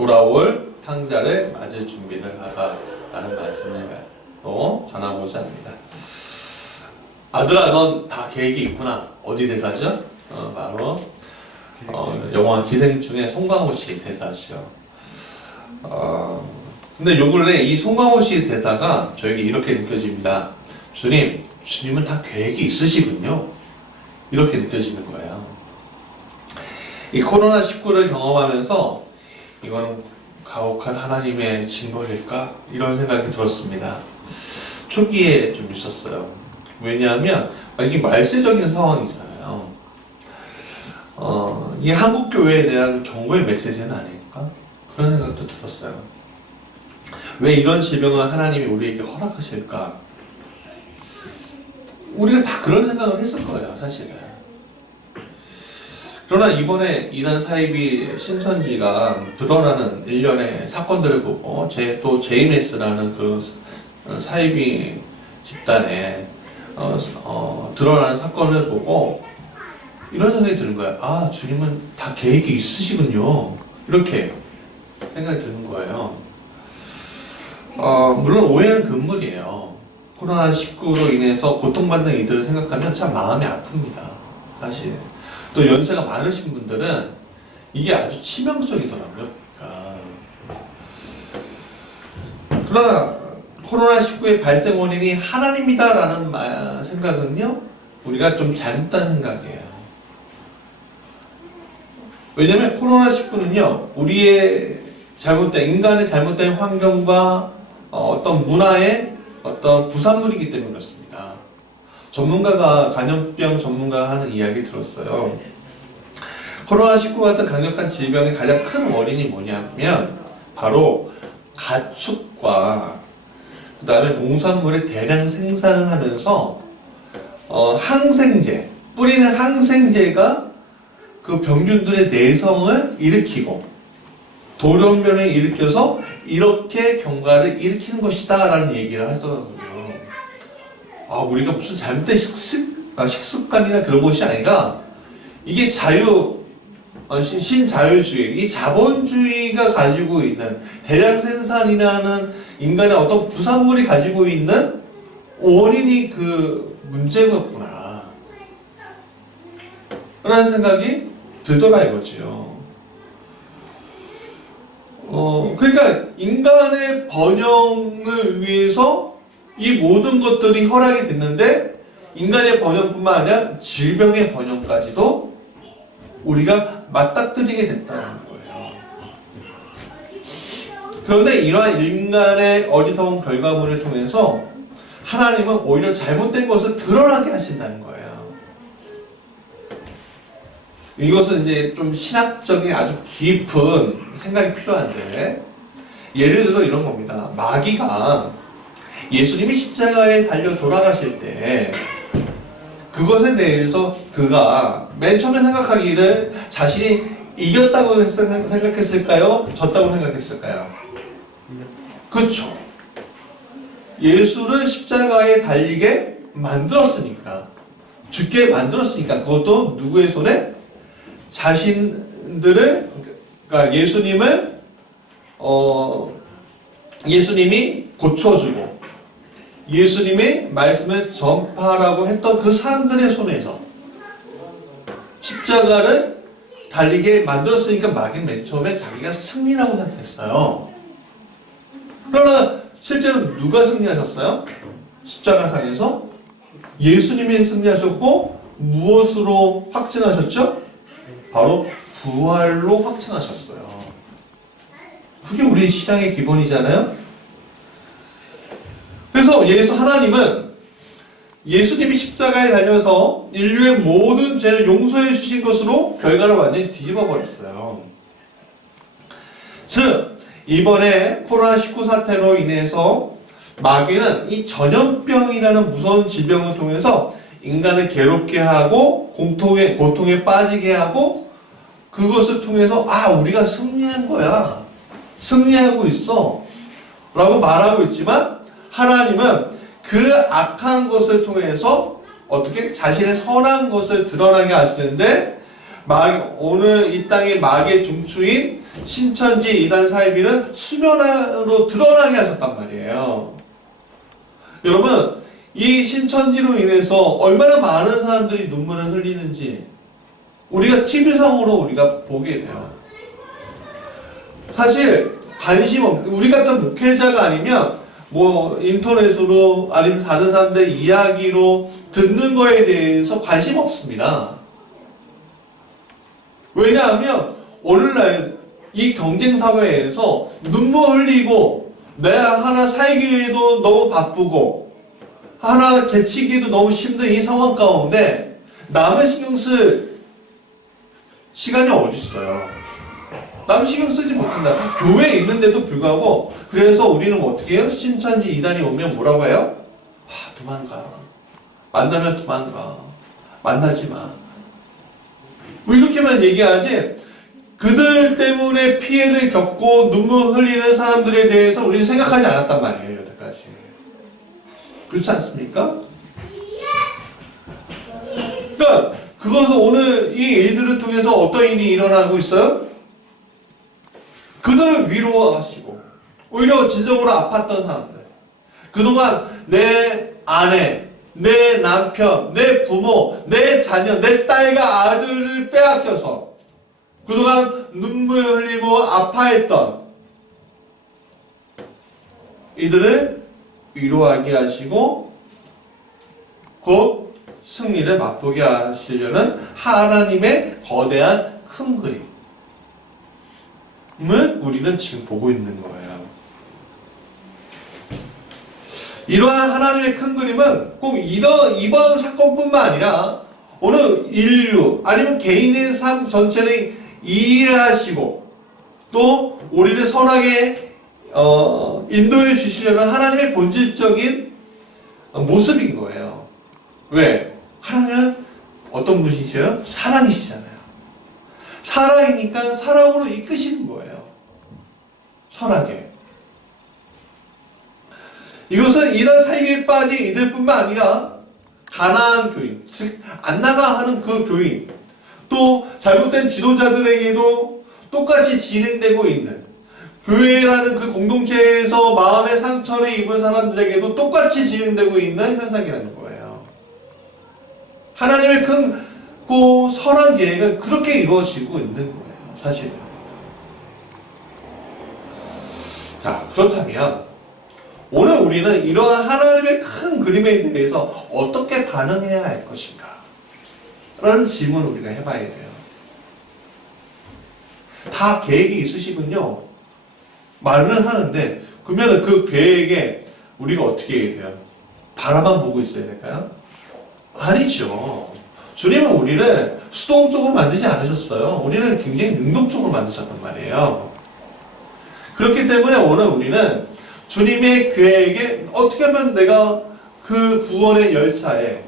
돌아올 탕자를 맞을 준비를 하라라는 말씀을 또 전하고자 합니다. 아들아, 넌 다 계획이 있구나. 어디 대사죠? 바로 영화 기생충의 송강호 씨 대사죠. 근데 요 근래 이 송강호 씨 대사가 저에게 이렇게 느껴집니다. 주님은 다 계획이 있으시군요. 이렇게 느껴지는 거예요. 이 코로나19를 경험하면서 이거는 가혹한 하나님의 징벌일까? 이런 생각이 들었습니다. 초기에 좀 있었어요. 왜냐하면 이게 말세적인 상황이잖아요. 이게 한국교회에 대한 경고의 메시지는 아닐까? 그런 생각도 들었어요. 왜 이런 질병을 하나님이 우리에게 허락하실까? 우리가 다 그런 생각을 했을 거예요, 사실은. 그러나 이번에 이단 사이비 신천지가 드러나는 일련의 사건들을 보고 또 JMS라는 그 사이비 집단에 드러나는 사건을 보고 이런 생각이 드는 거예요. 아, 주님은 다 계획이 있으시군요. 이렇게 생각이 드는 거예요. 물론 오해는 금물이에요. 코로나19로 인해서 고통받는 이들을 생각하면 참 마음이 아픕니다. 사실. 또 연세가 많으신 분들은 이게 아주 치명적이더라고요. 그러나 코로나19의 발생 원인이 하나님이다라는 생각은요, 우리가 좀 잘못된 생각이에요. 왜냐면 코로나19는요, 인간의 잘못된 환경과 어떤 문화의 어떤 부산물이기 때문에 그렇습니다. 감염병 전문가가 하는 이야기 들었어요. 코로나19 같은 강력한 질병의 가장 큰 원인이 뭐냐면 바로 가축과 그 다음에 농산물의 대량 생산을 하면서 뿌리는 항생제가 그 병균들의 내성을 일으키고 돌연변을 일으켜서 이렇게 경과를 일으키는 것이다 라는 얘기를 하더라고요. 우리가 무슨 잘못된 식습관이나 그런 것이 아니라 이게 신자유주의, 이 자본주의가 가지고 있는 대량 생산이라는 인간의 어떤 부산물이 가지고 있는 원인이 그 문제였구나 라는 생각이 들더라 이거지요. 그러니까 인간의 번영을 위해서 이 모든 것들이 허락이 됐는데 인간의 번영뿐만 아니라 질병의 번영까지도 우리가 맞닥뜨리게 됐다는 거예요. 그런데 이러한 인간의 어리석은 결과물을 통해서 하나님은 오히려 잘못된 것을 드러나게 하신다는 거예요. 이것은 이제 좀 신학적인 아주 깊은 생각이 필요한데, 예를 들어 이런 겁니다. 마귀가 예수님이 십자가에 달려 돌아가실 때 그것에 대해서 그가 맨 처음에 생각하기를 자신이 이겼다고 생각했을까요? 졌다고 생각했을까요? 그렇죠. 예수를 십자가에 달리게 만들었으니까, 죽게 만들었으니까, 그것도 누구의 손에? 그러니까 예수님이 고쳐주고 예수님의 말씀을 전파하라고 했던 그 사람들의 손에서 십자가를 달리게 만들었으니까 마귀는 맨 처음에 자기가 승리라고 생각했어요. 그러나 실제로 누가 승리하셨어요? 십자가상에서 예수님이 승리하셨고 무엇으로 확증하셨죠? 바로 부활로 확증하셨어요. 그게 우리 신앙의 기본이잖아요. 그래서 하나님은 예수님이 십자가에 달려서 인류의 모든 죄를 용서해 주신 것으로 결과를 완전히 뒤집어 버렸어요. 즉 이번에 코로나19 사태로 인해서 마귀는 이 전염병이라는 무서운 질병을 통해서 인간을 괴롭게 하고 고통에 빠지게 하고, 그것을 통해서 우리가 승리한 거야, 승리하고 있어 라고 말하고 있지만, 하나님은 그 악한 것을 통해서 어떻게 자신의 선한 것을 드러나게 하시는데, 오늘 이 땅의 마귀의 중추인 신천지 이단 사이비는 수면으로 드러나게 하셨단 말이에요. 여러분, 이 신천지로 인해서 얼마나 많은 사람들이 눈물을 흘리는지 우리가 TV상으로 우리가 보게 돼요. 사실 관심 없는, 우리 같은 목회자가 아니면 뭐 인터넷으로 아니면 다른 사람들 이야기로 듣는 거에 대해서 관심 없습니다. 왜냐하면 오늘날 이 경쟁 사회에서 눈물 흘리고 내가 하나 살기에도 너무 바쁘고 하나 개치기도 너무 힘든 이 상황 가운데 남의 신경 쓸 시간이 어디 있어요? 남 신경 쓰지 못한다. 교회에 있는데도 불구하고 그래서 우리는 어떻게 해요? 신천지 이단이 오면 뭐라고 해요? 도망가. 만나면 도망가. 만나지 마. 뭐 이렇게만 얘기하지 그들 때문에 피해를 겪고 눈물 흘리는 사람들에 대해서 우리는 생각하지 않았단 말이에요. 여태까지. 그렇지 않습니까? 그러니까 그것은 오늘 이 일들을 통해서 어떤 일이 일어나고 있어요? 그들을 위로하시고 오히려 진정으로 아팠던 사람들, 그동안 내 아내, 내 남편, 내 부모, 내 자녀, 내 딸과 아들을 빼앗겨서 그동안 눈물 흘리고 아파했던 이들을 위로하게 하시고 곧 승리를 맛보게 하시려는 하나님의 거대한 큰 그림을 우리는 지금 보고 있는 거예요. 이러한 하나님의 큰 그림은 꼭 이번 사건뿐만 아니라 오늘 인류 아니면 개인의 삶 전체를 이해하시고 또 우리를 선하게 인도해 주시려는 하나님의 본질적인 모습인 거예요. 왜? 하나님은 어떤 분이시죠? 사랑이시잖아요. 사랑이니까 사랑으로 이끄시는 거예요. 선하게. 이것은 이단 사이비에 빠진 이들뿐만 아니라 가난한 교인, 즉 안 나가 하는 그 교인, 또 잘못된 지도자들에게도 똑같이 진행되고 있는 교회라는 그 공동체에서 마음의 상처를 입은 사람들에게도 똑같이 진행되고 있는 현상이라는 거예요. 하나님의 큰 선한 계획은 그렇게 이루어지고 있는 거예요. 사실은. 자, 그렇다면 오늘 우리는 이러한 하나님의 큰 그림에 대해서 어떻게 반응해야 할 것인가? 라는 질문을 우리가 해봐야 돼요. 다 계획이 있으시군요. 말은 하는데 그러면 그 계획에 우리가 어떻게 해야 돼요? 바라만 보고 있어야 될까요? 아니죠. 주님은 우리를 수동적으로 만들지 않으셨어요. 우리는 굉장히 능동적으로 만드셨단 말이에요. 그렇기 때문에 오늘 우리는 주님의 계획에 어떻게 하면 내가 그 구원의 열차에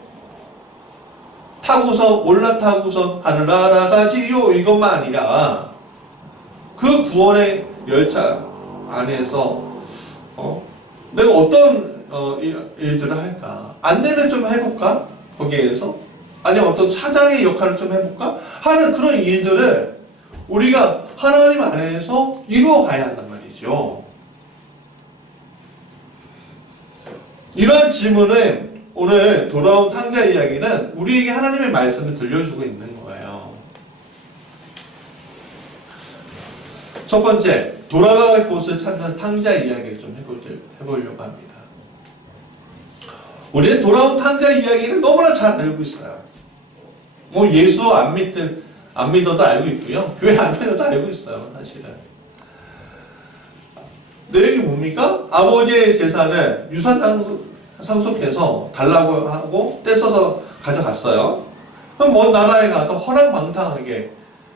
타고서 올라타고서 하늘 날아가지요 이것만 아니라 그 구원의 열차 안에서 내가 어떤 일들을 할까? 안내를 좀 해볼까? 거기에서 아니면 어떤 사장의 역할을 좀 해볼까? 하는 그런 일들을 우리가 하나님 안에서 이루어 가야 한단 말이죠. 이러한 질문을 오늘 돌아온 탕자 이야기는 우리에게 하나님의 말씀을 들려주고 있는 거예요. 첫 번째, 돌아갈 곳을 찾는 탕자 이야기를 좀 해보려고 합니다. 우리는 돌아온 탕자 이야기를 너무나 잘 알고 있어요. 뭐 예수 안 믿어도 알고 있고요. 교회 안 다녀도 알고 있어요. 사실은. 내용이 뭡니까? 아버지의 재산을 유산 상속해서 달라고 하고 떼써서 가져갔어요. 그럼 먼 나라에 가서 허랑방탕하게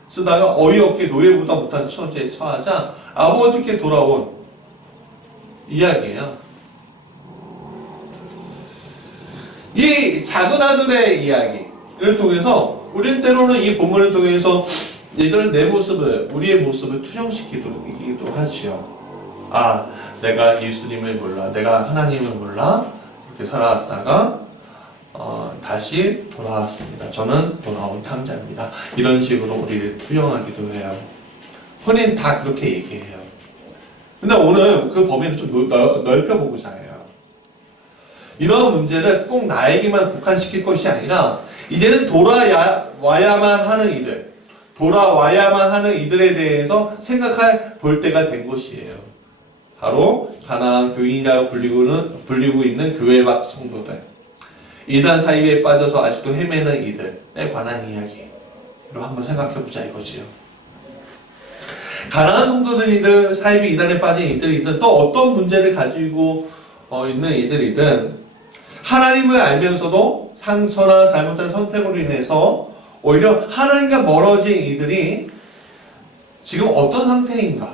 쓰다가 어이없게 노예보다 못한 처지에 처하자 아버지께 돌아온 이야기예요. 이 작은 아들의 이야기를 통해서 우리는 때로는 이 본문을 통해서 예전에 내 모습을, 우리의 모습을 투영시키기도 하지요. 내가 예수님을 몰라, 내가 하나님을 몰라 이렇게 살아왔다가 다시 돌아왔습니다. 저는 돌아온 탕자입니다. 이런 식으로 우리를 투영하기도 해요. 혼인 다 그렇게 얘기해요. 근데 오늘 그 범위를 좀 넓혀보고자 해요. 이런 문제를 꼭 나에게만 국한시킬 것이 아니라 이제는 돌아와야만 하는 이들, 돌아와야만 하는 이들에 대해서 생각해 볼 때가 된 것이에요. 바로 가나안 교인이라고 불리고 있는 교회 밖 성도들, 이단 사이비에 빠져서 아직도 헤매는 이들에 관한 이야기로 한번 생각해보자 이거지요. 가난한 성도들이든 사이비 이단에 빠진 이들이든 또 어떤 문제를 가지고 있는 이들이든 하나님을 알면서도 상처나 잘못된 선택으로 인해서 오히려 하나님과 멀어진 이들이 지금 어떤 상태인가에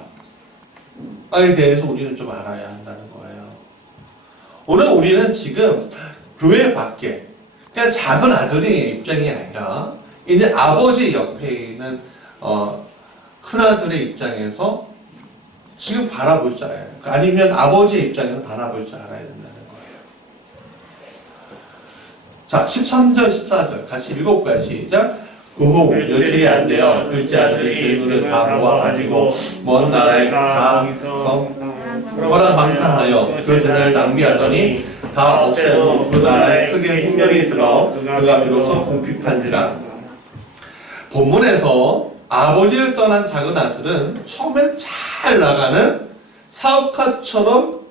대해서 우리는 좀 알아야 한다는 거예요. 오늘 우리는 지금 교회 밖에 그냥 작은 아들의 입장이 아니라 이제 아버지 옆에 있는 큰아들의 입장에서 지금 바라볼 줄 알아요. 아니면 아버지의 입장에서 바라볼 줄 알아야 된다는 거예요. 자, 13절, 14절 같이 읽어볼까요? 시작. 그 후 며칠이 안 되어 둘째 아들이 재물을 다 모아가지고 먼 나라에 호랑방탕하여 그 재산을 낭비하더니 다 없애고 그 나라에 크게 훈련이 들어 그가 비로소 궁핍한지라. 본문에서 아버지를 떠난 작은 아들은 처음엔 잘 나가는 사업가처럼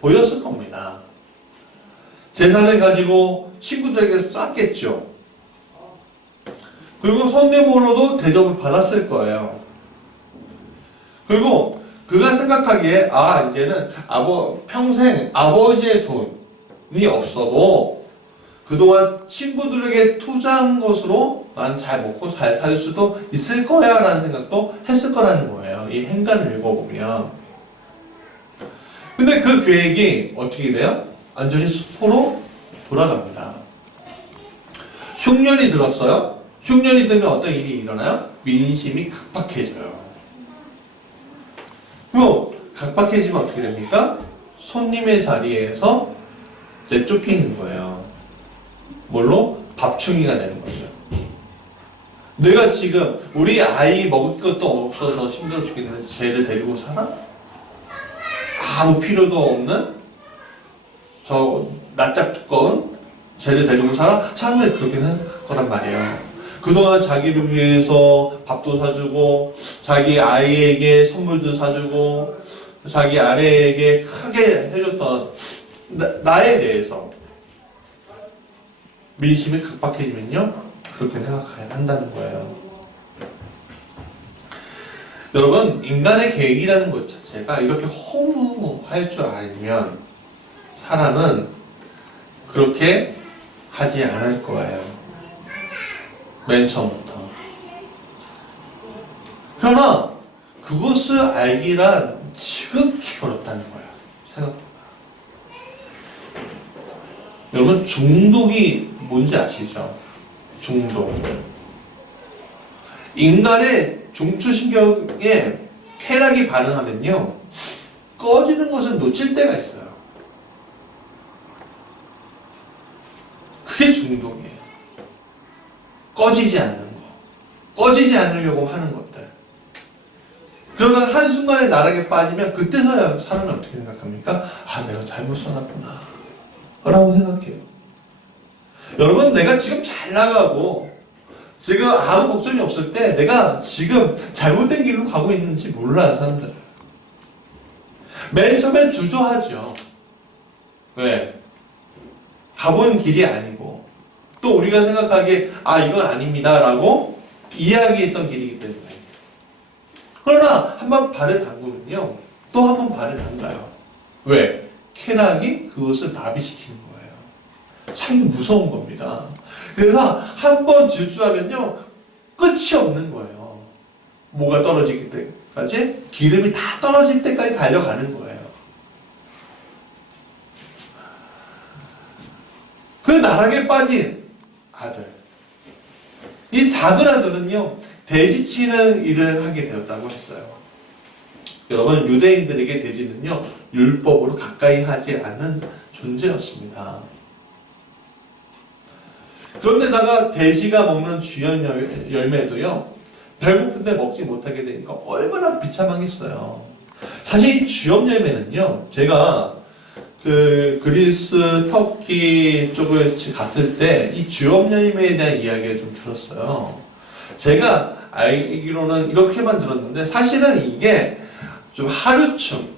보였을 겁니다. 재산을 가지고 친구들에게 쐈겠죠. 그리고 손님으로도 대접을 받았을 거예요. 그리고 그가 생각하기에 이제는 평생 아버지의 돈이 없어도 그동안 친구들에게 투자한 것으로 난 잘 먹고 잘 살 수도 있을 거야 라는 생각도 했을 거라는 거예요. 이 행간을 읽어보면. 근데 그 계획이 어떻게 돼요? 완전히 수포로 돌아갑니다. 흉년이 들었어요. 흉년이 들면 어떤 일이 일어나요? 민심이 각박해져요. 그리고 각박해지면 어떻게 됩니까? 손님의 자리에서 이제 쫓기는 거예요. 뭘로? 밥충이가 되는 거죠. 내가 지금 우리 아이 먹을 것도 없어서 힘들어 죽겠는데 쟤를 데리고 살아? 아무 필요도 없는 저 낯짝 두꺼운 쟤를 데리고 살아? 사람들이 그렇게 생각할 거란 말이에요. 그동안 자기를 위해서 밥도 사주고 자기 아이에게 선물도 사주고 자기 아내에게 크게 해줬던 나에 대해서 민심이 각박해지면요 그렇게 생각해야 한다는 거예요. 여러분, 인간의 계획이라는 것 자체가 이렇게 허무할 줄 알면 사람은 그렇게 하지 않을 거예요. 맨 처음부터. 그러나 그것을 알기란 지극히 어렵다는 거예요. 생각보다. 여러분, 중독이 뭔지 아시죠? 중독. 인간의 중추신경에 쾌락이 반응하면요 꺼지는 것을 놓칠 때가 있어요. 그게 중독이에요. 꺼지지 않는 거. 꺼지지 않으려고 하는 것들. 그러다가 한순간에 나락에 빠지면 그때서야 사람은 어떻게 생각합니까? 내가 잘못 살았구나 라고 생각해요. 여러분, 내가 지금 잘 나가고 지금 아무 걱정이 없을 때 내가 지금 잘못된 길로 가고 있는지 몰라요, 사람들은. 맨 처음엔 주저하죠. 왜? 가본 길이 아니고 또 우리가 생각하기에 이건 아닙니다 라고 이야기했던 길이기 때문에. 그러나 한번 발을 담그면요 또 한 번 발을 담가요. 왜? 쾌락이 그것을 마비시키는 거예요. 참 무서운 겁니다. 그래서 한 번 질주하면요 끝이 없는 거예요. 뭐가 떨어질 때까지? 기름이 다 떨어질 때까지 달려가는 거예요. 그 나락에 빠진 아들, 이 작은 아들은요 돼지치는 일을 하게 되었다고 했어요. 여러분, 유대인들에게 돼지는요 율법으로 가까이 하지 않는 존재였습니다. 그런데다가 돼지가 먹는 주연 열매도요, 배고픈데 먹지 못하게 되니까 얼마나 비참하겠어요. 사실 이 주연 열매는요, 제가 그 그리스, 터키 쪽에 갔을 때 이 주연 열매에 대한 이야기를 좀 들었어요. 제가 알기로는 이렇게만 들었는데, 사실은 이게 좀 하류층,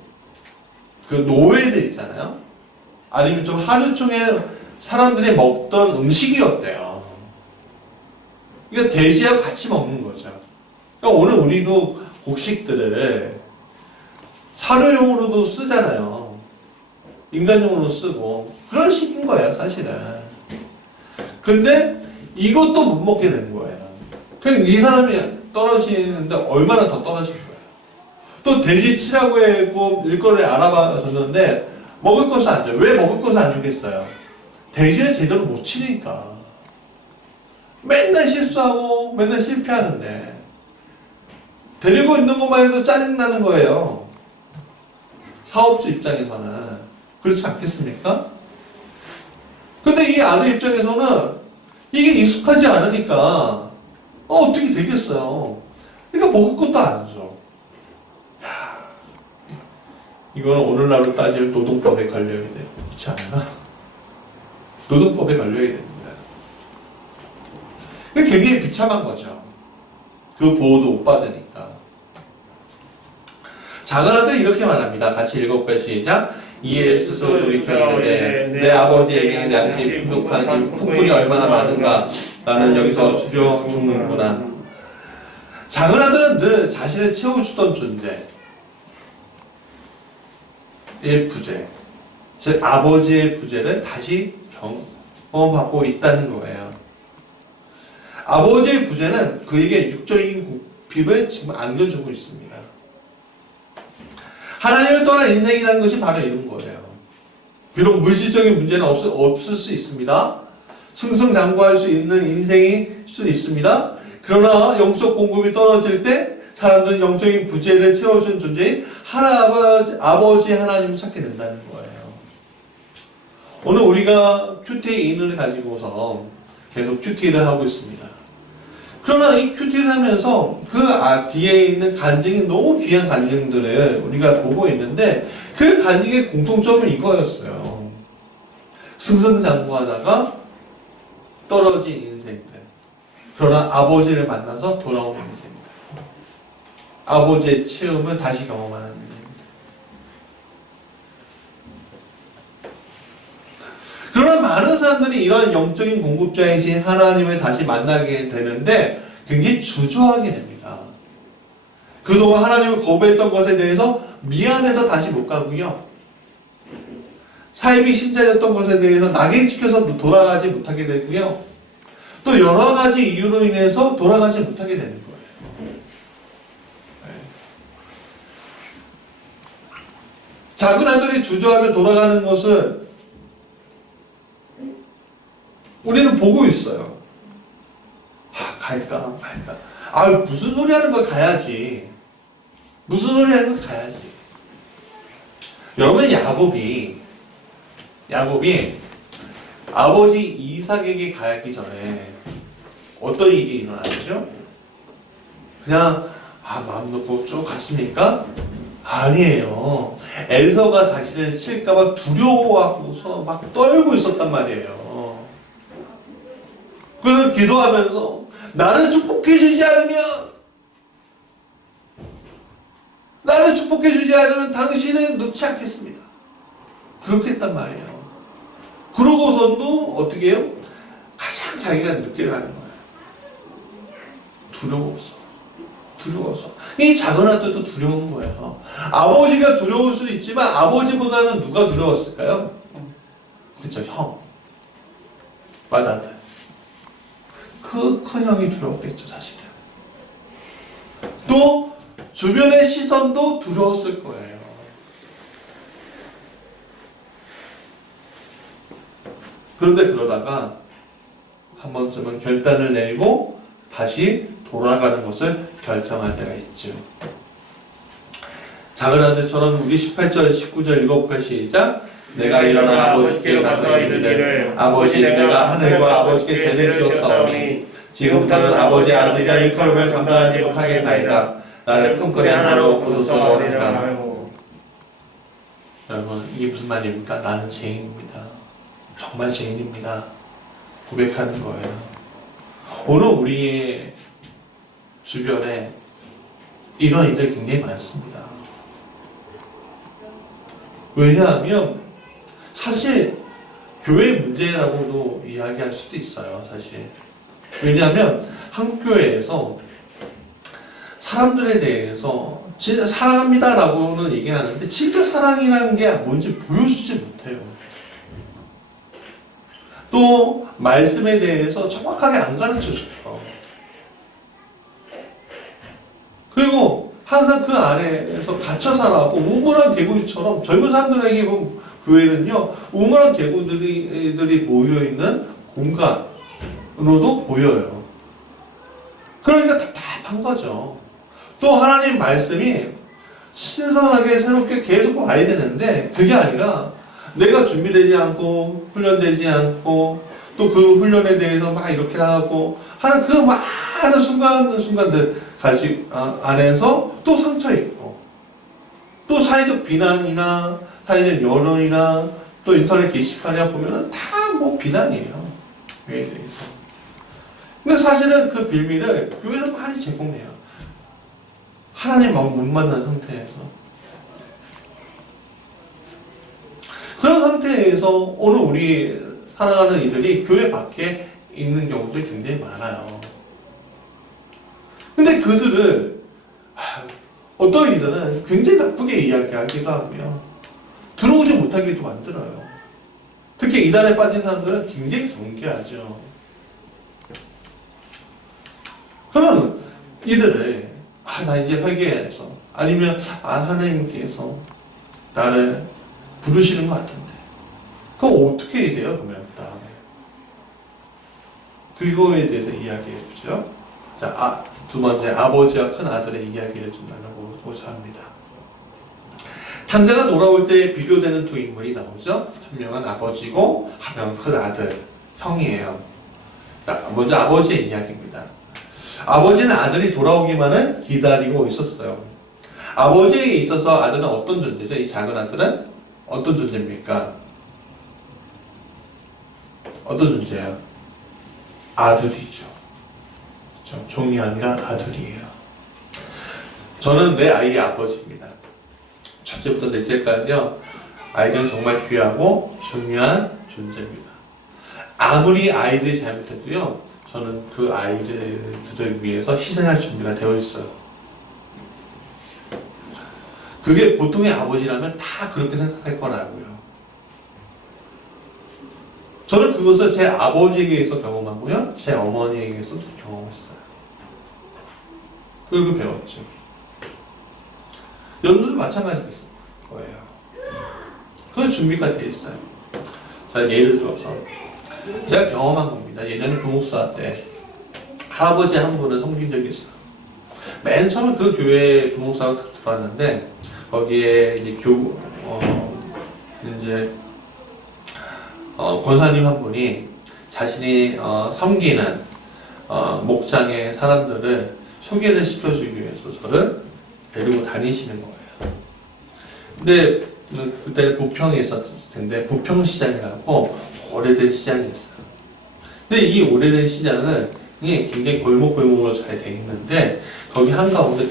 그 노예들 있잖아요. 아니면 좀 하류층에 사람들이 먹던 음식이었대요. 그러니까 돼지하고 같이 먹는 거죠. 그러니까 오늘 우리도 곡식들을 사료용으로도 쓰잖아요. 인간용으로 쓰고 그런 식인 거예요, 사실은. 근데 이것도 못 먹게 되는 거예요. 그냥 이 사람이 떨어지는데 얼마나 더 떨어질 거예요. 또 돼지 치라고 했고 일거리를 알아봤었는데 먹을 것을 안 줘요. 왜 먹을 것을 안 주겠어요? 돼지를 제대로 못 치니까. 맨날 실수하고 맨날 실패하는데 데리고 있는 것만 해도 짜증나는 거예요. 사업주 입장에서는. 그렇지 않겠습니까? 근데 이 아들 입장에서는 이게 익숙하지 않으니까 어떻게 되겠어요. 그러니까 먹을 것도 안 줘. 이거는 오늘날로 따지면 노동법에 걸려야 돼요. 그렇지 않아요? 노동법에 걸려야 됩니다. 굉장히 비참한 거죠. 그 보호도 못 받으니까. 작은 아들 이렇게 말합니다. 같이 읽어볼까요? 시작. 이에 스스로 돌이켜 이르되 내 아버지에게는 양식이 풍족하니 풍분이 얼마나 많은가. 나는 여기서 주려 죽는구나. 작은 아들은 늘 자신을 채워주던 존재. 의 부재. 즉 아버지의 부재를 다시 경험하고 있다는 거예요. 아버지의 부재는 그에게 육적인 핍을 지금 안겨주고 있습니다. 하나님을 떠난 인생이라는 것이 바로 이런 거예요. 비록 물질적인 문제는 없을 수 있습니다. 승승장구할 수 있는 인생일 수 있습니다. 그러나 영적 공급이 떨어질 때 사람들은 영적인 부재를 채워준 존재인 아버지 하나님을 찾게 된다는 거예요. 오늘 우리가 큐티인을 가지고서 계속 큐티를 하고 있습니다. 그러나 이 큐티를 하면서 그 뒤에 있는 간증이 너무 귀한 간증들을 우리가 보고 있는데 그 간증의 공통점은 이거였어요. 승승장구하다가 떨어진 인생들. 그러나 아버지를 만나서 돌아오는 인생입니다. 아버지의 체험을 다시 경험하는 인생입니다. 그러나 많은 사람들이 이런 영적인 공급자이신 하나님을 다시 만나게 되는데 굉장히 주저하게 됩니다. 그동안 하나님을 거부했던 것에 대해서 미안해서 다시 못 가고요. 삶이 심자였던 것에 대해서 낙인시켜서 돌아가지 못하게 되고요. 또 여러 가지 이유로 인해서 돌아가지 못하게 되는 거예요. 작은 아들이 주저하며 돌아가는 것을 우리는 보고 있어요. 갈까 말까. 무슨 소리 하는 거 가야지. 무슨 소리 하는 거 가야지. 여러분 야곱이 아버지 이삭에게 가기 전에 어떤 일이 일어났죠? 그냥 마음 놓고 쭉 갔습니까? 아니에요. 에서가 자신을 칠까봐 두려워하고서 막 떨고 있었단 말이에요. 그래서 기도하면서 나를 축복해주지 않으면 당신은 놓지 않겠습니다. 그렇게 했단 말이에요. 그러고서도 어떻게 해요? 가장 자기가 느껴가는 거예요. 두려워서. 이 작은 아들도 두려운 거예요. 아버지가 두려울 수도 있지만 아버지보다는 누가 두려웠을까요? 그쵸, 형. 맏아들. 그 큰 형이 두려웠겠죠, 사실은. 또 주변의 시선도 두려웠을 거예요. 그런데 그러다가 한 번쯤은 결단을 내리고 다시 돌아가는 것을 결정할 때가 있죠. 작은 아들처럼 우리 18절, 19절 읽어볼까 시작. 내가 일어나 아버지께 가서 이르기를 아버지 내가 하늘과 아버지께 죄를 지었사오니 지금부터는 아버지 아들이라 일컬음을 감당하지 못하겠나이다. 나를 품꾼의 하나로 부수소서리라. 여러분 이게 무슨 말입니까? 나는 죄인입니다. 정말 죄인입니다. 고백하는 거예요. 오늘 우리의 주변에 이런 일들 굉장히 많습니다. 왜냐하면 사실 교회 문제라고도 이야기할 수도 있어요. 사실 왜냐하면 한국 교회에서 사람들에 대해서 진짜 사랑합니다 라고는 얘기하는데 진짜 사랑이라는 게 뭔지 보여주지 못해요. 또 말씀에 대해서 정확하게 안 가르쳐줘요. 그리고 항상 그 안에서 갇혀 살아가고 우물한 개구리처럼 젊은 사람들에게 보면 교회는요 우물한 개구리들이 모여있는 공간으로도 보여요. 그러니까 답답한 거죠. 또 하나님 말씀이 신선하게 새롭게 계속 와야 되는데 그게 아니라 내가 준비되지 않고 훈련되지 않고 또 그 훈련에 대해서 막 이렇게 하고 하는 그 많은 순간들 안에서 또 상처 있고 또 사회적 비난이나 사회적 여론이나 또 인터넷 게시판에 보면은 다 뭐 비난이에요. 교회에 대해서. 근데 사실은 그 빌미를 교회에서 많이 제공해요. 하나님하고 못 만난 상태에서. 그런 상태에서 오늘 우리 살아가는 이들이 교회 밖에 있는 경우도 굉장히 많아요. 근데 그들을 어떤 이들은 굉장히 나쁘게 이야기하기도 하고요. 들어오지 못하기도 만들어요. 특히 이단에 빠진 사람들은 굉장히 경계하죠. 그러면 이들을 나 이제 회개해서 아니면 하나님께서 나를 부르시는 것 같은데 그럼 어떻게 해야 돼요? 그러면 다음에 그거에 대해서 이야기해보죠. 자, 두 번째 아버지와 큰 아들의 이야기를 좀 나눠보고자 합니다. 탕자가 돌아올 때 비교되는 두 인물이 나오죠. 한 명은 아버지고 한 명은 큰 아들, 형이에요. 자, 먼저 아버지의 이야기입니다. 아버지는 아들이 돌아오기만은 기다리고 있었어요. 아버지에 있어서 아들은 어떤 존재죠? 이 작은 아들은 어떤 존재입니까? 어떤 존재예요? 아들이죠. 그렇죠? 종이 아니라 아들이에요. 저는 내 아이의 아버지입니다. 첫째부터 넷째까지요. 아이들은 정말 귀하고 중요한 존재입니다. 아무리 아이들이 잘못해도요. 저는 그 아이들을 위해서 희생할 준비가 되어 있어요. 그게 보통의 아버지라면 다 그렇게 생각할 거라고요. 저는 그것을 제 아버지에게서 경험하고요. 제 어머니에게서도 경험했어요. 그리고 배웠죠. 여러분들도 마찬가지일 거예요. 그 준비가 되어 있어요. 자, 예를 들어서 제가 경험한 겁니다. 예전에 부목사 때 할아버지 한 분을 섬긴 적이 있어요. 맨 처음에 그 교회 부목사가 들어왔는데 거기에 이제 권사님 한 분이 자신이 섬기는 목장의 사람들을 소개를 시켜주기 위해서 저를 데리고 다니시는 거예요. 근데 그때 부평에 있었을 텐데 부평시장이라고 오래된 시장이 있어요. 근데 이 오래된 시장은 굉장히 골목골목으로 잘 돼 있는데 거기 한가운데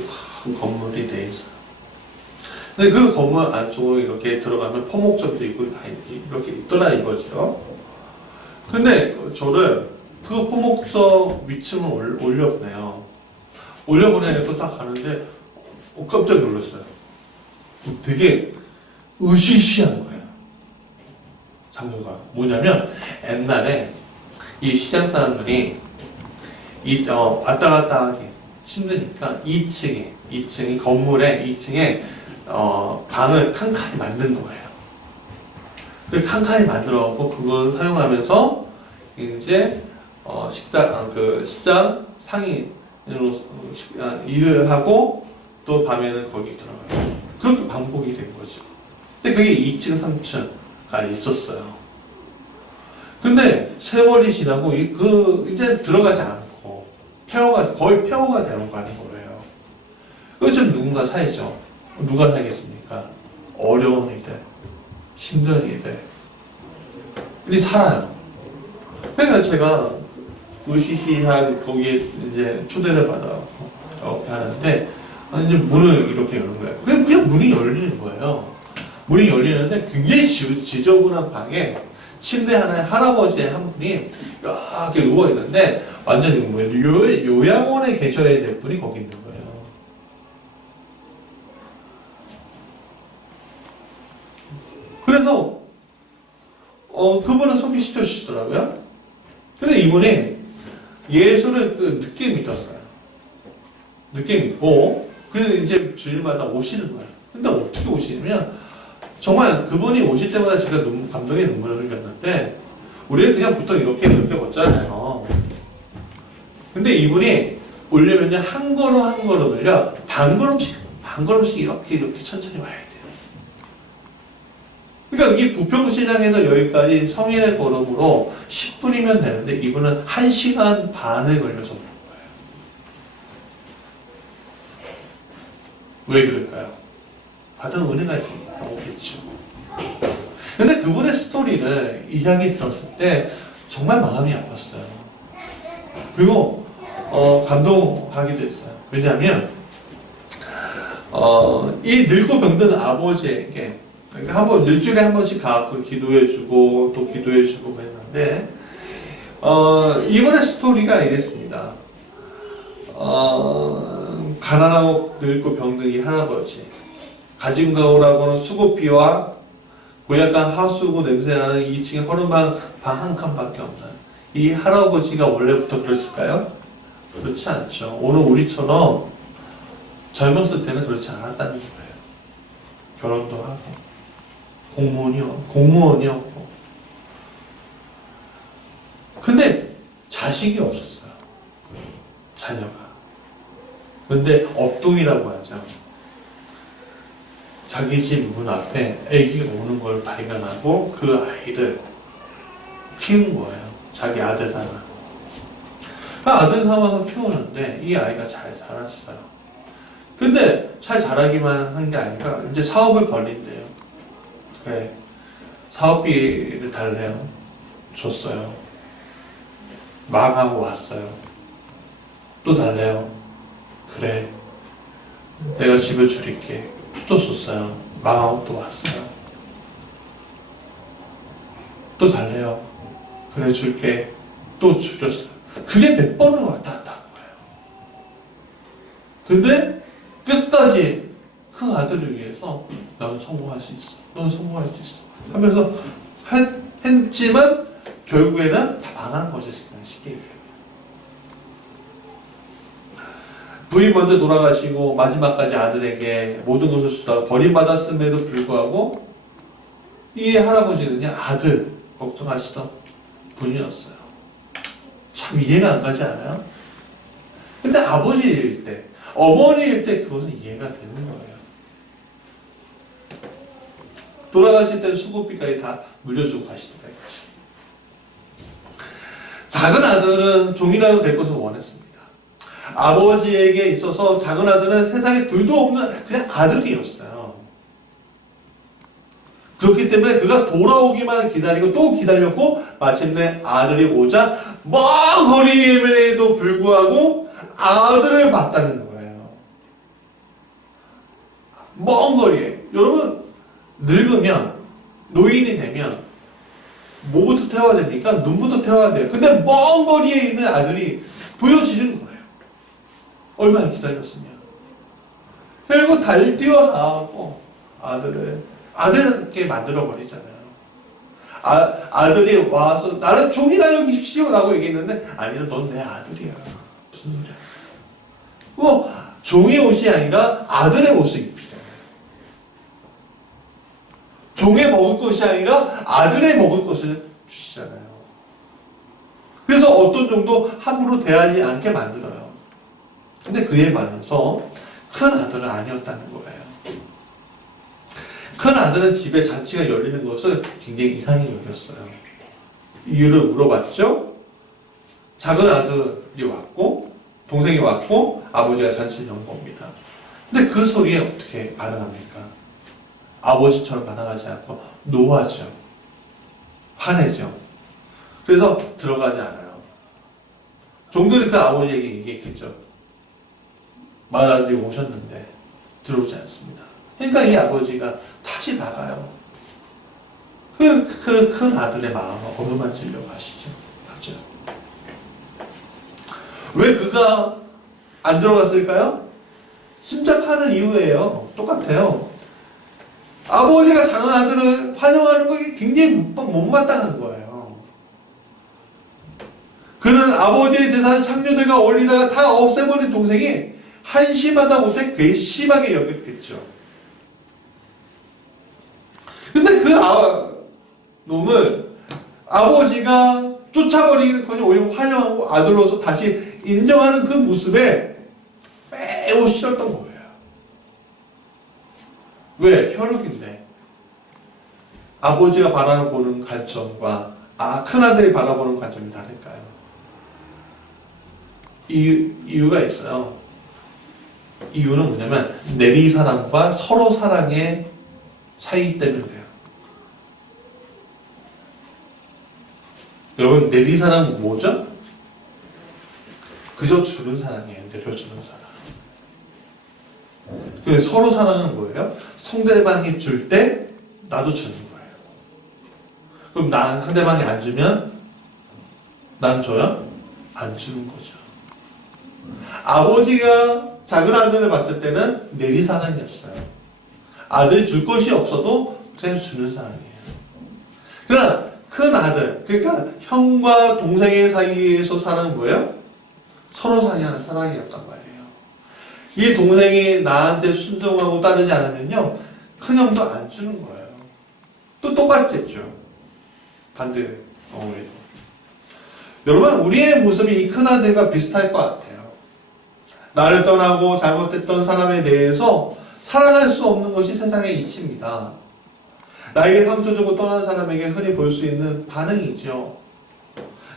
큰 건물이 돼 있어요. 근데 그 건물 안쪽으로 이렇게 들어가면 포목점도 있고 이렇게 있더라 이거죠. 근데 저를 그 포목점 위층을 올려보내요. 올려보내고 딱 가는데 깜짝 놀랐어요. 되게 으시시한 거예요. 장소가 뭐냐면 옛날에 이 시장 사람들이 왔다 갔다 하기 힘드니까 2층이 건물에 2층에 방을 칸칸이 만든 거예요. 그 칸칸이 만들어갖고 그걸 사용하면서 이제 시장 상인으로 일을 하고 또 밤에는 거기 들어가요. 그렇게 반복이 된 거죠. 근데 그게 2층, 3층 있었어요. 근데 세월이 지나고 이제 들어가지 않고 거의 폐허가 되어 가는 거예요. 그래서 누군가 사야죠. 누가 사겠습니까? 어려운 이들, 힘든 이들. 이 살아요. 그러니까 제가 의시시한 거기에 이제 초대를 받아 이렇게 하는데 이제 문을 이렇게 여는 거예요. 그냥 문이 열리는 거예요. 문이 열리는데 굉장히 지저분한 방에 침대 하나에 할아버지 한 분이 이렇게 누워 있는데 완전히 뭐예요? 요양원에 계셔야 될 분이 거기 있는 거예요. 그래서 그분을 소개시켜 주시더라고요. 근데 이분이 예수를 늦게 믿었어요. 늦게 믿고 그래서 이제 주일마다 오시는 거예요. 근데 어떻게 오시냐면 정말 그분이 오실 때마다 제가 감동의 눈물을 흘렸는데 우리는 그냥 보통 이렇게 걷잖아요. 근데 이분이 오려면 한 걸음 한 걸음을요 반 걸음씩 이렇게 천천히 와야 돼요. 그러니까 이 부평시장에서 여기까지 성인의 걸음으로 10분이면 되는데 이분은 1시간 반을 걸려서 오는 거예요. 왜 그럴까요? 받은 은혜가 있으니까 오겠죠. 근데 그분의 스토리를 이야기 들었을 때 정말 마음이 아팠어요. 그리고 감동하기도 했어요. 왜냐하면 이 늙고 병든 아버지에게 그러니까 일주일에 한 번씩 가서 기도해주고 또 기도해주고 그랬는데 이번에 스토리가 이랬습니다. 가난하고 늙고 병든 이 할아버지 가진 거라고는 수고비와 고약한 하수구 냄새나는 2층에 허름한 방 한 칸밖에 없는 이 할아버지가 원래부터 그랬을까요? 그렇지 않죠. 오늘 우리처럼 젊었을 때는 그렇지 않았다는 거예요. 결혼도 하고 공무원이었고 근데 자식이 없었어요. 자녀가. 근데 업둥이라고 하죠. 자기 집 문 앞에 아기가 오는 걸 발견하고 그 아이를 키운 거예요. 자기 아들 삼아. 아들 삼아서 키우는데 이 아이가 잘 자랐어요. 근데 잘 자라기만 한 게 아니라 이제 사업을 벌린대요. 그래. 사업비를 달래요. 줬어요. 망하고 왔어요. 또 달래요. 그래. 내가 집을 줄일게. 또 줬어요. 망하고 또 왔어요. 또 달래요. 그래 줄게. 또 줄였어요. 그게 몇 번을 왔다 갔다 한 거예요. 근데 끝까지 그 아들을 위해서 너는 성공할 수 있어. 너는 성공할 수 있어. 하면서 했지만 결국에는 다 망한 거죠. 쉽게 얘기해요. 부인 먼저 돌아가시고 마지막까지 아들에게 모든 것을 주다가 버림받았음에도 불구하고 이 할아버지는요 아들 걱정하시던 분이었어요. 참 이해가 안 가지 않아요? 근데 아버지일 때 어머니일 때 그것은 이해가 되는 거예요. 돌아가실 때 수고비까지 다 물려주고 가시더라고요. 작은 아들은 종이라도 될 것을 원했습니다. 아버지에게 있어서 작은 아들은 세상에 둘도 없는 그냥 아들이었어요. 그렇기 때문에 그가 돌아오기만 기다리고 또 기다렸고 마침내 아들이 오자 먼 거리임에도 불구하고 아들을 봤다는 거예요. 먼 거리에. 여러분 늙으면 노인이 되면 뭐부터 태워야 됩니까? 눈부터 태워야 돼요. 근데 먼 거리에 있는 아들이 보여지는 거예요. 얼마나 기다렸으면. 결국 달뛰어 나왔고 아들께 만들어버리잖아요. 아들이 와서 나는 종이라 여기십시오 라고 얘기했는데 아니다 넌 내 아들이야. 무슨 소리야. 종의 옷이 아니라 아들의 옷을 입히잖아요. 종의 먹을 것이 아니라 아들의 먹을 것을 주시잖아요. 그래서 어떤 정도 함부로 대하지 않게 만들어요. 근데 그에 반해서 큰 아들은 아니었다는 거예요. 큰 아들은 집에 잔치가 열리는 것을 굉장히 이상히 여겼어요. 이유를 물어봤죠. 작은 아들이 왔고 동생이 왔고 아버지가 잔치를 연 겁니다. 근데 그 소리에 어떻게 반응합니까? 아버지처럼 반응하지 않고 노하죠. 화내죠. 그래서 들어가지 않아요. 종들이 그 아버지에게 얘기했겠죠. 마다들이 오셨는데 들어오지 않습니다. 그러니까 이 아버지가 다시 나가요. 그 큰 아들의 마음을 어루만지려고 하시죠. 하죠. 왜 그가 안 들어갔을까요? 심작하는 이유예요. 똑같아요. 아버지가 작은 아들을 환영하는 것이 굉장히 못마땅한 거예요. 그는 아버지의 재산 창녀들과 어울리다가 다 없애버린 동생이 한심하다 못해 괘씸하게 여겼겠죠. 근데 그 놈을 아버지가 쫓아버리는 것이 오히려 환영하고 아들로서 다시 인정하는 그 모습에 매우 싫었던 거예요. 왜? 혈육인데. 아버지가 바라보는 관점과 큰아들이 바라보는 관점이 다를까요? 이유가 있어요. 이유는 뭐냐면 내리사랑과 서로 사랑의 차이 때문에 그래요. 여러분, 내리사랑은 뭐죠? 그저 주는 사랑이에요. 내려주는 사랑. 서로 사랑은 뭐예요? 상대방이 줄 때 나도 주는 거예요. 그럼 상대방이 안 주면 난 줘요? 안 주는 거죠. 아버지가 작은 아들을 봤을 때는 내리사랑이었어요. 아들이 줄 것이 없어도 그냥 주는 사랑이에요. 그러나 큰 아들, 그러니까 형과 동생의 사이에서 사랑은 뭐예요? 서로 사랑하는 사랑이었단 말이에요. 이 동생이 나한테 순종하고 따르지 않으면요, 큰형도 안 주는 거예요. 또 똑같겠죠. 반대 경우에도. 여러분, 우리의 모습이 이 큰아들과 비슷할 것 같아요. 나를 떠나고 잘못했던 사람에 대해서 사랑할 수 없는 것이 세상의 이치입니다. 나에게 상처 주고 떠난 사람에게 흔히 볼 수 있는 반응이죠.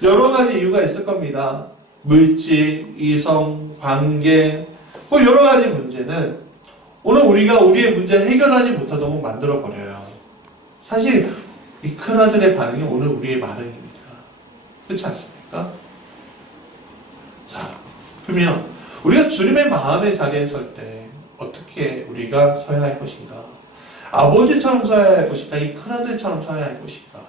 여러 가지 이유가 있을 겁니다. 물질, 이성, 관계, 여러 가지 문제는 오늘 우리가 우리의 문제를 해결하지 못하도록 만들어버려요. 사실 이 큰아들의 반응이 오늘 우리의 반응입니다. 그렇지 않습니까? 자, 그러면 우리가 주님의 마음의 자리에 설 때 어떻게 우리가 서야 할 것인가? 아버지처럼 서야 할 것인가? 이 큰아들처럼 서야 할 것인가?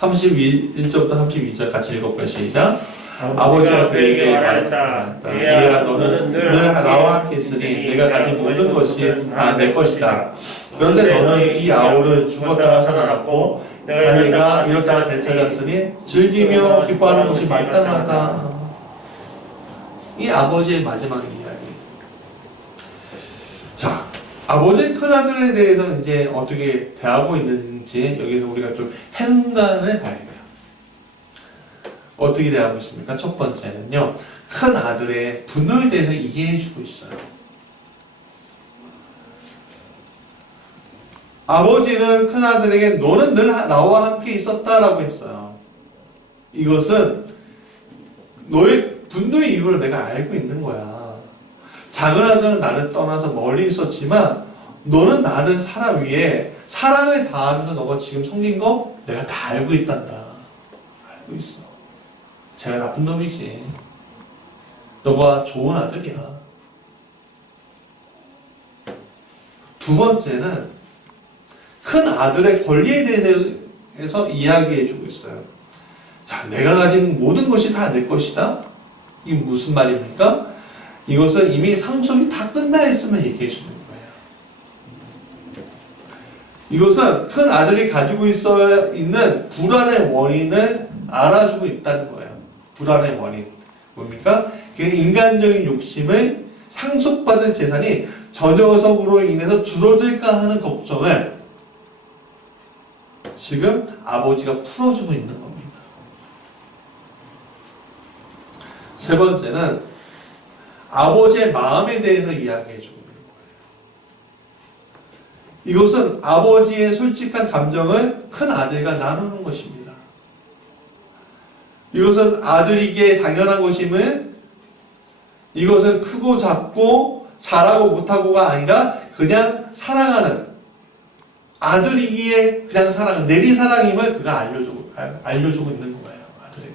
31절부터 32절 같이 읽어볼까요? 시작. 아버지가 그에게 말했다. 얘야, 너는 늘 나와 함께 있으니 내가 가진 모든 것이 다 내 것이다. 그런데 너는 이 아우를 죽었다가 살아났고 자기가 이렇다가 되찾았으니 즐기며 기뻐하는 것이 마땅하다. 이 아버지의 마지막 이야기. 자, 아버지 큰아들에 대해서는 이제 어떻게 대하고 있는지 여기서 우리가 좀 행간을 봐야 돼요. 어떻게 대하고 있습니까? 첫 번째는요, 큰아들의 분노에 대해서 이해해주고 있어요. 아버지는 큰아들에게 너는 늘 나와 함께 있었다라고 했어요. 이것은 너의 분노의 이유를 내가 알고 있는 거야. 작은 아들은 나를 떠나서 멀리 있었지만 너는 나를 사랑 위에 사랑을 다하면서 너가 지금 섬긴 거 내가 다 알고 있단다. 알고 있어. 제가 나쁜 놈이지. 너가 좋은 아들이야. 두 번째는 큰 아들의 권리에 대해서 이야기해주고 있어요. 자, 내가 가진 모든 것이 다 내 것이다? 이게 무슨 말입니까? 이것은 이미 상속이 다 끝나 있으면 얘기해주는 거예요. 이것은 큰 아들이 가지고 있는 불안의 원인을 알아주고 있다는 거예요. 불안의 원인. 뭡니까? 그게 인간적인 욕심을 상속받은 재산이 저 녀석으로 인해서 줄어들까 하는 걱정을 지금 아버지가 풀어주고 있는 겁니다. 세 번째는 아버지의 마음에 대해서 이야기해주고 있는 거예요. 이것은 아버지의 솔직한 감정을 큰 아들과 나누는 것입니다. 이것은 아들이기에 당연한 것임을, 이것은 크고 작고 잘하고 못하고가 아니라 그냥 사랑하는, 아들이기에 그냥 사랑하는 내리사랑임을 그가 알려주고 있는 거예요. 아들에게.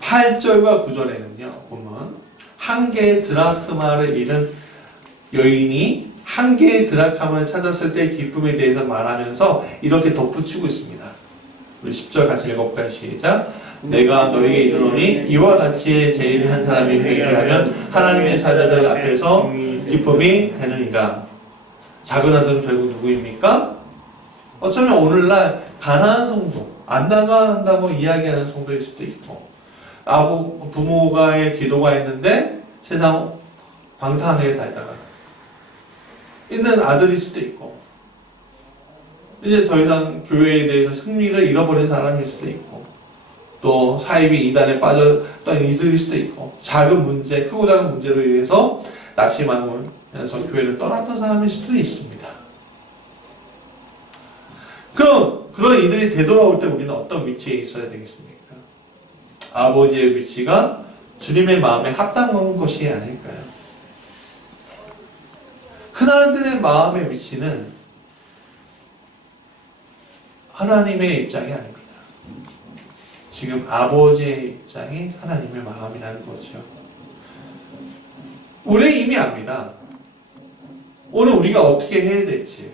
8절과 9절에는요 보면, 한 개의 드라크마를 잃은 여인이 한 개의 드라크마를 찾았을 때 기쁨에 대해서 말하면서 이렇게 덧붙이고 있습니다. 우리 10절 같이 읽어볼까요? 시작. 내가 너에게 이르노니 이와 같이 제일한 사람이 회개하면 하나님의 사자들 앞에서 기쁨이 되느니라. 작은 아들은 결국 누구입니까? 어쩌면 오늘날 가난한 성도, 안 나간다고 이야기하는 성도일 수도 있고, 부모가의 기도가 있는데 세상 방탕하게 살다가 있는 아들일 수도 있고, 이제 더 이상 교회에 대해서 흥미를 잃어버린 사람일 수도 있고, 또 사이비 이단에 빠졌던 이들일 수도 있고, 작은 문제, 크고 작은 문제로 인해서 낙심하면서 교회를 떠났던 사람일 수도 있습니다. 그런 이들이 되돌아올 때 우리는 어떤 위치에 있어야 되겠습니까? 아버지의 위치가 주님의 마음에 합당한 것이 아닐까요? 그날들의 마음의 위치는 하나님의 입장이 아닙니다. 지금 아버지의 입장이 하나님의 마음이라는 거죠. 우리 이미 압니다. 오늘 우리가 어떻게 해야 될지.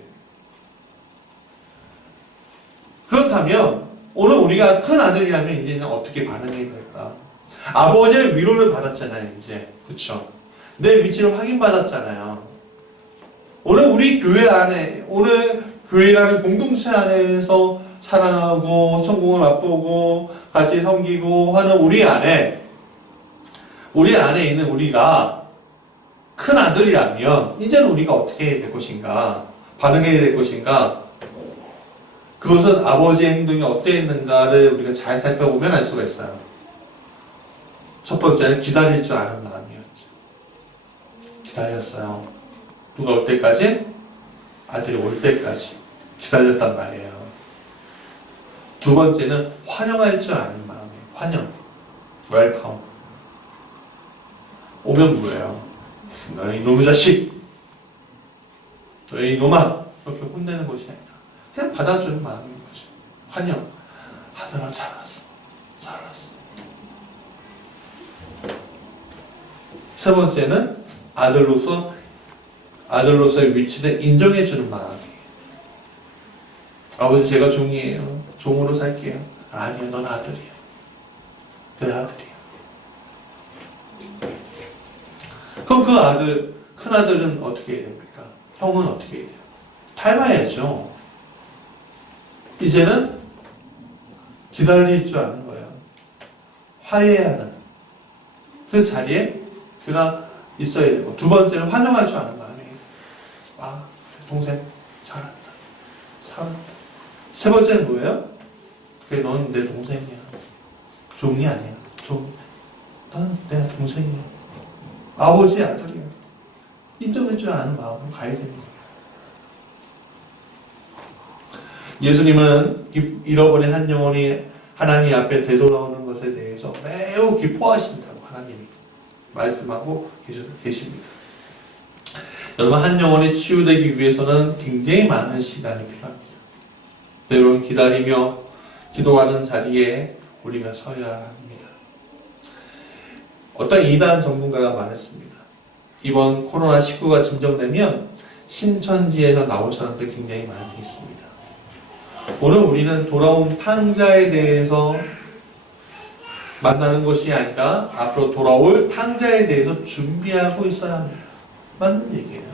그렇다면 오늘 우리가 큰 아들이라면 이제는 어떻게 반응해야 될까? 아버지의 위로를 받았잖아요, 이제. 그쵸? 내 위치를 확인받았잖아요. 오늘 우리 교회 안에, 오늘 교회라는 공동체 안에서 사랑하고 성공을 맛보고 같이 섬기고 하는 우리 안에 있는 우리가 큰 아들이라면 이제는 우리가 어떻게 해야 될 것인가? 반응해야 될 것인가? 그것은 아버지의 행동이 어땠는가를 우리가 잘 살펴보면 알 수가 있어요. 첫 번째는 기다릴 줄 아는 마음이었죠. 기다렸어요. 누가 올 때까지? 아들이 올 때까지 기다렸단 말이에요. 두 번째는 환영할 줄 아는 마음이에요. 환영. 웰컴. 오면 뭐예요? 너희 이놈의 자식! 너희 이놈아! 이렇게 혼내는 것이 아니라 그냥 받아주는 마음인 거죠. 환영. 아들아 잘났어. 세 번째는 아들로서의 위치를 인정해주는 마음이에요. 아버지 제가 종이에요. 종으로 살게요. 아니요, 넌 아들이야. 내 아들이야. 그럼 그 아들, 큰 아들은 어떻게 해야 됩니까? 형은 어떻게 해야 돼요? 닮아야죠. 이제는 기다릴 줄 아는 거예요. 화해하는 그 자리에 그가 있어야 되고, 두 번째는 환영할 줄 아는 마음이에요. 아, 동생 잘한다. 잘한다. 세 번째는 뭐예요? 그래, 넌 내 동생이야. 종이 아니야. 넌 내 동생이야. 아버지의 아들이야. 인정할 줄 아는 마음으로 가야 되는 거예요. 예수님은 잃어버린 한 영혼이 하나님 앞에 되돌아오는 것에 대해서 매우 기뻐하신다고 하나님이 말씀하고 계십니다. 여러분, 한 영혼이 치유되기 위해서는 굉장히 많은 시간이 필요합니다. 때로는 기다리며 기도하는 자리에 우리가 서야 합니다. 어떤 이단 전문가가 말했습니다. 이번 코로나19가 진정되면 신천지에서 나올 사람들 굉장히 많이 있습니다. 오늘 우리는 돌아온 탕자에 대해서 만나는 것이 아니라 앞으로 돌아올 탕자에 대해서 준비하고 있어야 합니다. 맞는 얘기예요.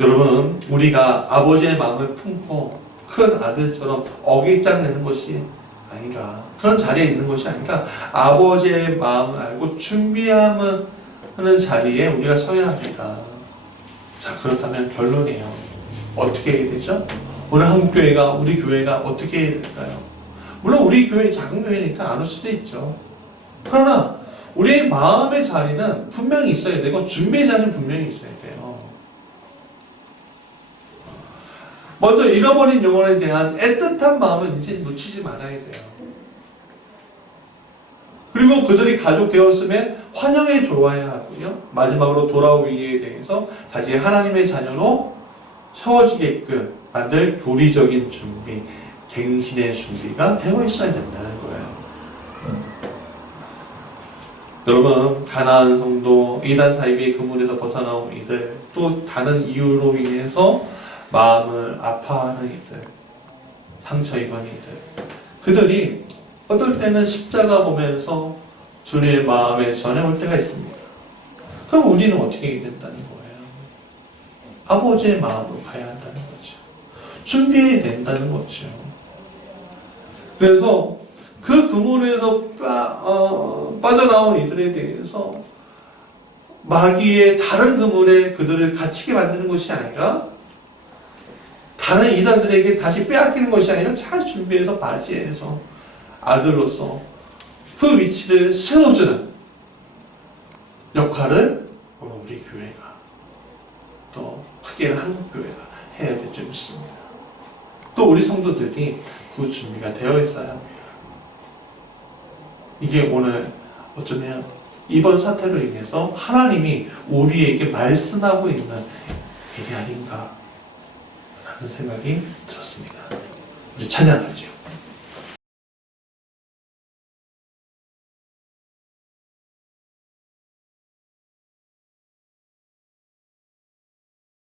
여러분, 우리가 아버지의 마음을 품고 큰 아들처럼 어깃장 내는 것이 아니라, 그런 자리에 있는 것이 아니라 아버지의 마음을 알고 준비하는 자리에 우리가 서야 합니다. 자, 그렇다면 결론이에요. 어떻게 해야 되죠? 오늘 한국교회가, 우리 교회가 어떻게 해야 될까요? 물론 우리 교회 작은 교회니까 안 올 수도 있죠. 그러나 우리의 마음의 자리는 분명히 있어야 되고 준비의 자리는 분명히 있어야 돼요. 먼저 잃어버린 영혼에 대한 애틋한 마음은 이제 놓치지 말아야 돼요. 그리고 그들이 가족 되었음에 환영해 줘야 하고요. 마지막으로 돌아오기에 대해서 다시 하나님의 자녀로 세워지게끔 만들 교리적인 준비, 갱신의 준비가 되어 있어야 된다는 거예요. 여러분, 가나안 성도, 이단 사이비의 그물에서 벗어나온 이들, 또 다른 이유로 인해서 마음을 아파하는 이들, 상처 입은 이들, 그들이 어떨 때는 십자가 보면서 주님의 마음에 전해올 때가 있습니다. 그럼 우리는 어떻게 해야 된다는 거예요? 아버지의 마음으로 가야 한다는 거죠. 준비해야 된다는 거죠. 그래서 그 그물에서 빠져나온 이들에 대해서 마귀의 다른 그물에 그들을 갇히게 만드는 것이 아니라 다른 이단들에게 다시 빼앗기는 것이 아니라 잘 준비해서 맞이해서 아들로서 그 위치를 세워주는 역할을 오늘 우리 교회가 또 크게는 한국교회가 해야 될 줄 믿습니다. 또 우리 성도들이 그 준비가 되어 있어야 합니다. 이게 오늘 어쩌면 이번 사태로 인해서 하나님이 우리에게 말씀하고 있는 일이 아닌가 라는 생각이 들었습니다. 우리 찬양하죠.